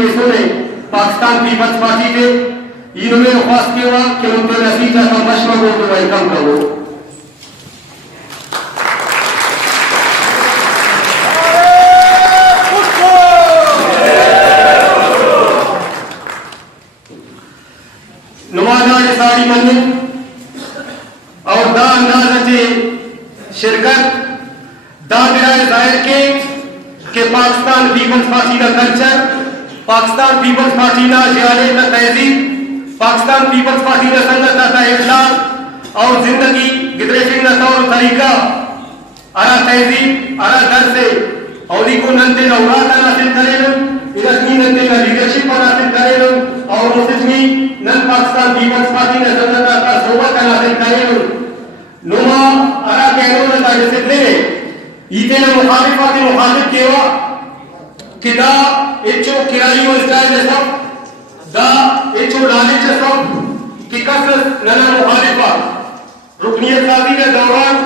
پیسوں نے Pakistan Peoples party کے انہوں نے خواست کیا کہ ان کے نتیجہ کا مشورہ ہو تو ویلکم کرو. نمازاں ساری منن اور دا انداز شرکت دا برائے ظاہر کے کہ پاکستان پیپلز پارٹی کا کلچر، پاکستان پیپلز پارٹی کا جیالے کا تہذیب، پاکستان پیپلز پارٹی کا سنگت کا اخلاق اور زندگی گزریشن کا طور طریقہ ارا تہذیب ارا در سے اور کو ننتے نورات حاصل کرے ادھر ننتے کا لیڈرشپ حاصل کرے اور مسلمی نن پاکستان پیپلز پارٹی کا سنگت کا صحبت حاصل کرے نما ارا کہنوں کا ڈسپلن ایتنا مخالفات مخالف کیوا کہ دا اچو کرائیو اسٹائل جسم دا اچو لالچ جسم کہ کس ننا مخالفات رکنیت سازی کے دوران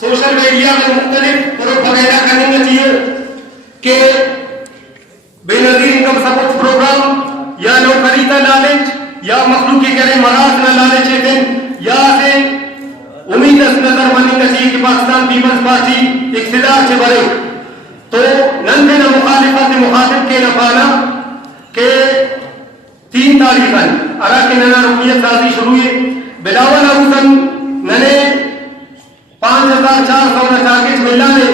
سوشل میڈیا میں مختلف پروپیگنڈا کرنے میں چاہیے کہ بے نظیر انکم سپورٹ پروگرام یا نوکری کا لالچ یا مخلوق کے کرے مراد نہ لالچ ہے یا سے امید اس نظر بننے کا چاہیے کہ پاکستان پیپلز پارٹی اقتدار سے بڑھے تو نندے نہ مخالفت مخالف کے نفانا کہ 3 تاریخاً ارا کے ننا رکنیت سازی شروع ہے بلاول حسن ننے 5400 چاکیچ ملا نے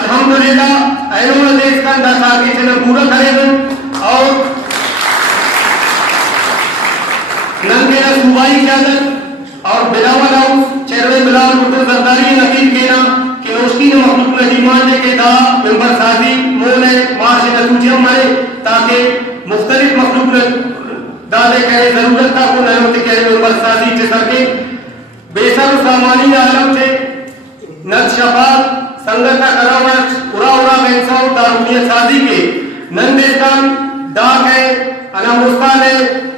الحمدللہ اینوں دیس کا دا چاکیچ نے پورا کرے گا اور نندے نہ صوبائی قیادت اور بلاول ہاؤس چیئرمین بلاول بھٹو زرداری نقیل کینا کہ نوشکی نے مخلوق نظیمان دے کے دا ممبر سازی مونے مارش نتوجیم مرے تاکہ مختلف مخلوق دا دے کہے ضرورت تا کو نروتے کہے ممبر سازی چسر کے بیسر سامانی عالم سے نت شفاق سنگتا کرامت پورا بینساو دارونیت سازی کے نندستان دا کہے انا مستان ہے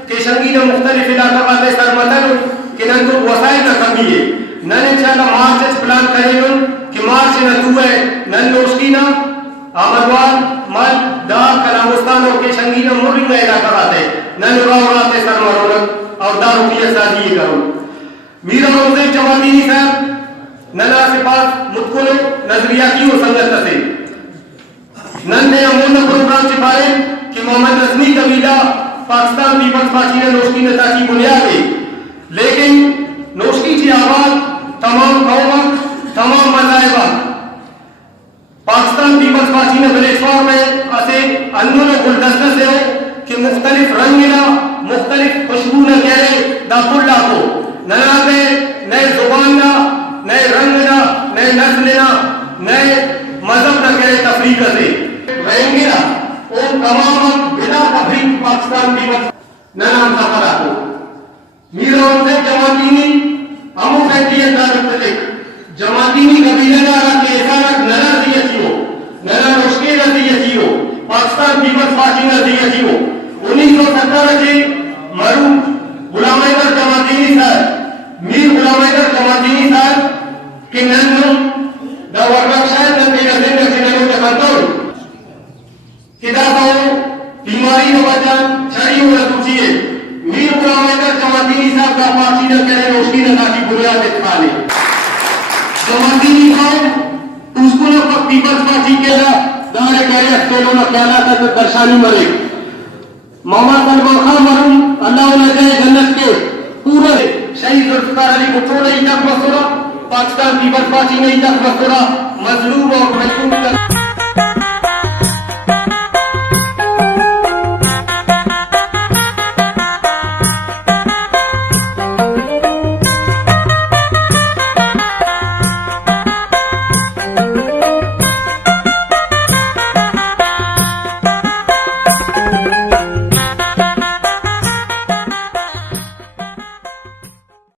کہ شنگی نے مختلف علاقہ باتے سرمتن کہ نن تو وسائل کا کمی ہے نن انشاءاللہ مارچ پلان کریں کہ مارچ نہ تو ہے نن نوشکی نہ آمدوان مل دا کلامستان اور کے شنگی نہ مورنگ کا علاقہ باتے نن راتے سرمرون اور دا رکنیت سازی کرو میرا روزے جوادینی صاحب ننا سے پاس متکل نظریاتی و سنگت سے نن نے امون پروگرام چپارے کہ محمد نظمی قبیلہ پاکستان پیپلز پارٹی نے نوشکی نے تاکی بنیاد ہے لیکن نوشکی کی آواز تمام قوم تمام مذاہبہ پاکستان پیپلز پارٹی نے پلیٹ فارم میں اسے انہوں نے گلدستہ سے ہو کہ مختلف رنگ نہ مختلف خوشبو نہ کہے دا پڑا کو ننا دے نئے زبان نہ نئے رنگ نہ نئے نسل نہ نئے مذہب نہ کہے تفریق سے رہیں گے نہ ان تمام بلا تفریق پاکستان پیپلز ننا مزافرہ کو میرا روزے جماعتینی امو فیدیت دارت تلک جماعتینی قبیلہ دارا کے احسانت ننا دیتی ہو ننا نوشکی دیتی ہو پاکستان پیپلز پارٹی دیتی ہو 1970 کے مرحوم غلام حیدر جماعتینی صاحب میر غلام حیدر جماعتینی صاحب کہ ننو دا ورنہ شاید ننو نظر سے ننو تخطر کدا ساؤ بیماری نوجان چھڑی ہو رہا ہے میر غلام حیدر جماعتینی صاحب کا پارٹی نہ کرے روشنی نہ تاکہ بنیاد اتخالے جماعتینی صاحب اس کو نہ پیپلز پارٹی کے لئے دارے گئے اختیلوں نہ خیالات ہے درشانی مرے محمد طلبہ خان مرحوم اللہ علیہ جائے جنت کے پورے شہید ذوالفقار علی بھٹو نے ہی تک مصورہ پاکستان پیپلز پارٹی نے ہی تک مصورہ مظلوم اور محکوم